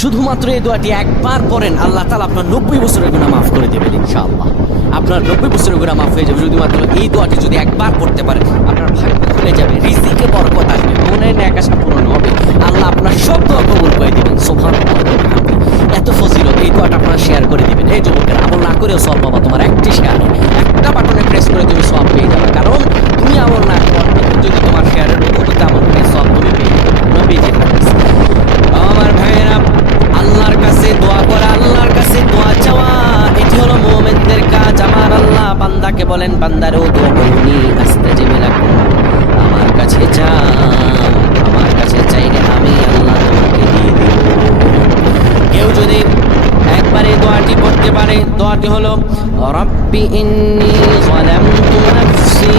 শুধুমাত্র এই দোয়াটি একবার পড়েন, আল্লাহ তাআলা আপনার 90 বছরের গুনাহ মাফ করে দেবেন ইনশাআল্লাহ। আপনার 90 বছরের গুনাহ মাফ হয়ে যাবে শুধুমাত্র এই দোয়াটি যদি একবার পড়তে পারেন। আপনার ভাগ্য খুলে যাবে, রিজিকে বরকত আসবে, মনের ন্যাক আশা পূরণ হবে, আল্লাহ আপনার সব দোয়া কবুল করে দিবেন। সুবহানাল্লাহ। এত ফজিলত, এই দোয়াটা আপনারা শেয়ার করে দিবেন। এই যুবকেরা, আমল না করেও সব পাবা, তোমার একটি শেয়ারে একটা বাটনে প্রেস করে তুমি সব পেয়ে যাবে। কারণ তুমি আমল না করো, যদি তোমার শেয়ারের বদৌলতে আমল করে সব তুমি পেয়ে যাবে। নবীজি হাদিস। আমার ভাইয়েরা, আল্লাহর কাছে দোয়া করা, আল্লাহর কাছে দোয়া চাওয়া, এটি হলো মুমিনদের কাজ। আমার আল্লাহ বান্দাকে বলেন, বান্দারে উদউনি আস্তাজিব লাকুম, আমার কাছে চাও, আমার কাছে চাইলে আমি আল্লাহ তোমাকে দিয়ে দেব। কেউ যদি একবার এই দোয়াটি পড়তে পারে, দোয়াটি হলো রব্বি ইন্নী যালামতু নাফসি